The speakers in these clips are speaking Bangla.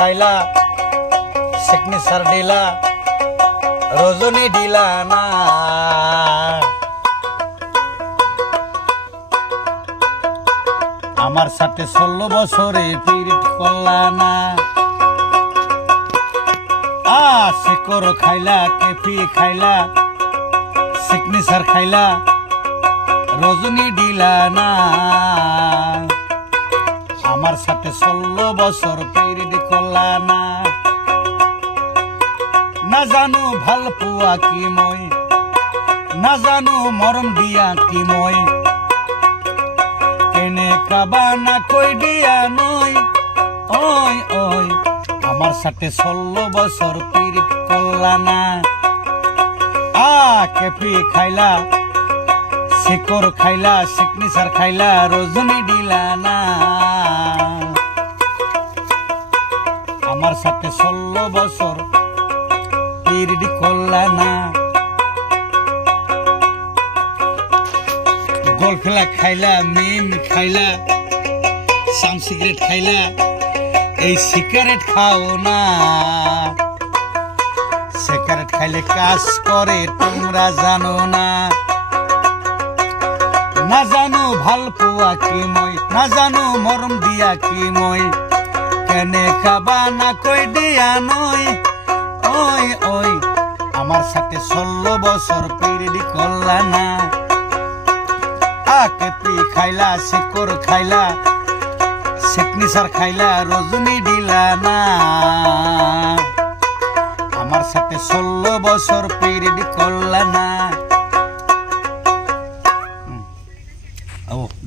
খাইলা সিগনেচার দিলা রজনী দিলা না আমার সাথে 16 বছরে পিরিত করলা না শিকর খাইলা কেফি খাইলা সিগনেচার খাইলা রজনী দিলা না আমার সাথে 16 বছর পিরিত করলা না না জানো ভাল পোয়া কি মই না জানো মরম দিয়া কি মই কেনে কাবা না কই দিয়া নই ওই ওই আমার সাথে 16 বছর পিরিত করলা না কেপি খাইলা শিকর খাইলা সিগনেচার খাইলা রজনী দিলা না আমার সাথে 16 বছর পিরিত করলা না গোল খেলা খাইলা মিম খাইলা সাম সিগারেট খাইলা এই সিগারেট খাও না সিগারেট খাইলে কাজ করে তোমরা জানো না না জানো ভাল পোয়া কি মই না জানো মরম দিয়া কি মই কেনে খাবা না কই দিয়া নই ওই ওই আমার সাথে 16 বছর পিরিত করলা না কেপি খাইলা শিকর খাইলা সিগনেচার খাইলা রজনী দিলা না আমার সাথে 16 বছর পিরিত করলা না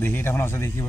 দেখি এখন আছে দেখি